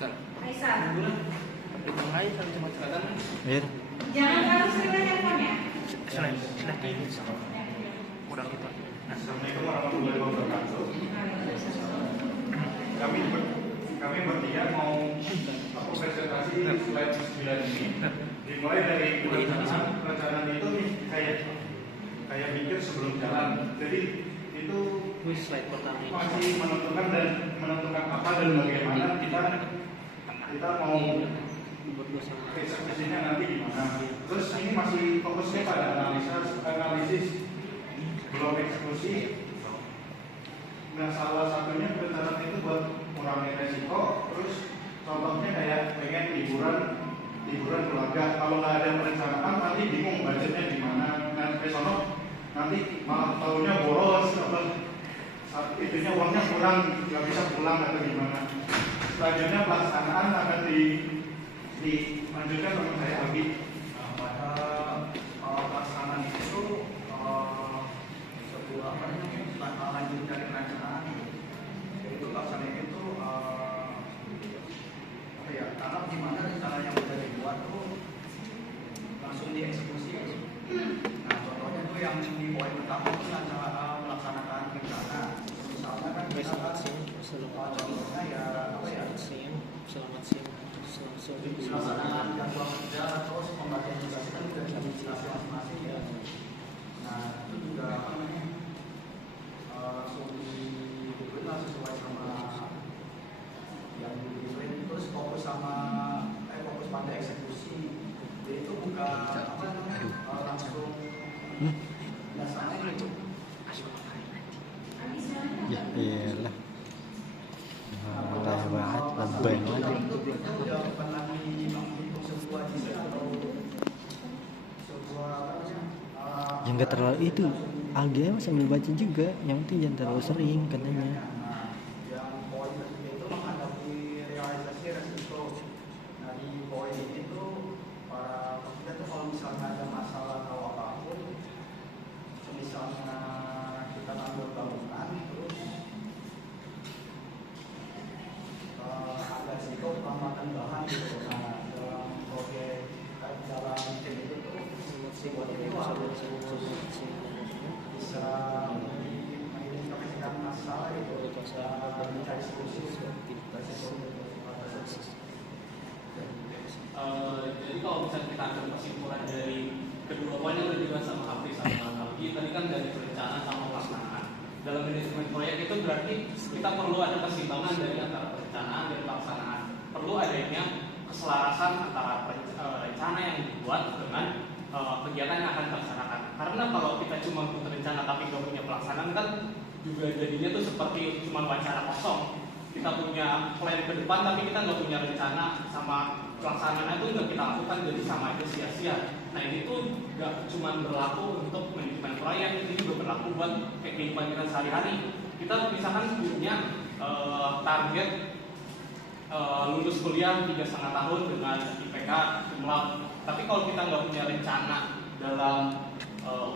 Aisyah. Iya. Jangan terlalu sering handphone ya. Kurang itu. Assalamualaikum warahmatullahi wabarakatuh. Kami bertiga mau presentasi slide 9 ini. Dimulai dari perencanaan itu kayak mikir sebelum jalan. Jadi itu Slide pertama. masih menentukan apa dan bagaimana kita mau eksekusinya nanti gimana. Terus ini masih fokusnya pada analisis belum eksekusi. Nah, salah satunya perencanaan itu buat mengurangi resiko. Terus contohnya kayak pengen liburan keluarga. Kalau nggak ada perencanaan nanti bingung budgetnya gimana. Nah, besok nanti malah tahunya boros itunya uangnya kurang, nggak bisa pulang atau gimana. Selanjutnya pelaksanaan akan dilanjutkan teman saya lagi. Pada pelaksanaan itu sebuah lanjut dari perencanaan. Yaitu pelaksanaan itu karena gimana rencana yang sudah dibuat tuh langsung dieksekusi. Nah, contohnya tuh yang di poin pertama itu melaksanakan rencana. Misalnya kan kita contohnya pelaksanaan jadwal kerja terus pembagian tugas kan sudah dijelaskan masing-masing ya. Nah, itu juga langsung dibuat sesuai sama yang dibuat. Terus fokus pada eksekusi. Jadi itu bukan langsung dasarnya itu. Ya iyalah. Udah banget, lebay banget. Udah pernah menghitung sebuah desain atau sebuah Yang nggak terlalu itu alga sambil baca juga. Yang penting jangan terlalu sering katanya. yang poin itu menghadapi realisasi resiko. Nah, di poin ini tuh para pekerja tuh kalau misalnya ada masalah atau apapun, misalnya kita ngambil bangunan terus ada risiko perawatan bahan gitu. Nah, dalam proyek dalam tim itu tuh si buat ini harus bisa mengidentifikasikan masalah itu dan mencari solusi. Jadi kalau misalnya kita ambil kesimpulan dari kedua poin yang tadi dibahas sama Hafiz sama Algi, tadi kan dari perencanaan sama pelaksanaan. Dalam manajemen proyek itu berarti kita perlu ada keseimbangan dari antara perencanaan dan pelaksanaan. Perlu adanya keselarasan antara rencana yang dibuat dengan kegiatan yang akan dilaksanakan. Karena kalau kita cuma punya rencana tapi nggak punya pelaksanaan kan juga jadinya tuh seperti cuma wacana kosong. Kita punya plan ke depan tapi kita nggak punya rencana sama pelaksanaannya itu nggak kita lakukan, jadi sama aja sia-sia. Nah, ini tuh nggak cuma berlaku untuk manajemen proyek, ini juga berlaku buat kehidupan kita sehari-hari. Kita misalkan punya target lulus kuliah 3,5 tahun dengan IPK cum, tapi kalau kita nggak punya rencana dalam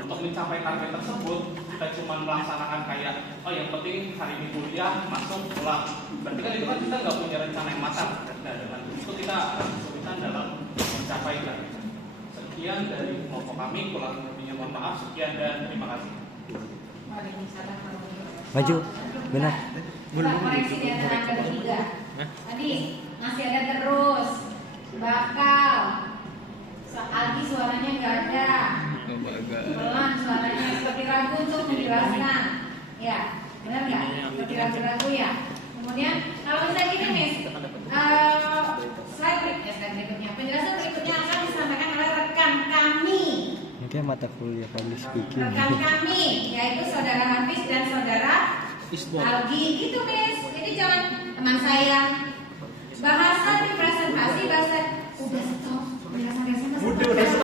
untuk mencapai target tersebut, kita cuma melaksanakan kayak yang penting hari ini kuliah masuk pulang. Berarti kan itu kan kita nggak punya rencana yang matang. Nah, dengan itu kita kesulitan dalam mencapainya. Sekian dari kelompok kami, kurang lebihnya mohon maaf. Sekian dan terima kasih. Maju, benar. Belum koreksi di antara angka bertiga. Tadi masih ada terus, bakal. Algi suaranya nggak ada. Pelan suaranya seperti ragu untuk menjelaskan. Ya, benar nggak? Seperti ragu-ragu ya. Kemudian kalau misalnya gini nih, slide berikutnya, penjelasan berikutnya akan disampaikan oleh rekan kami. Mungkin mata kuliah public speaking. Rekan kami, yaitu saudara Hafiz dan saudara Algi, gitu guys. Jadi jangan teman saya bahasa di presentasi bahasa udah stop penjelasan.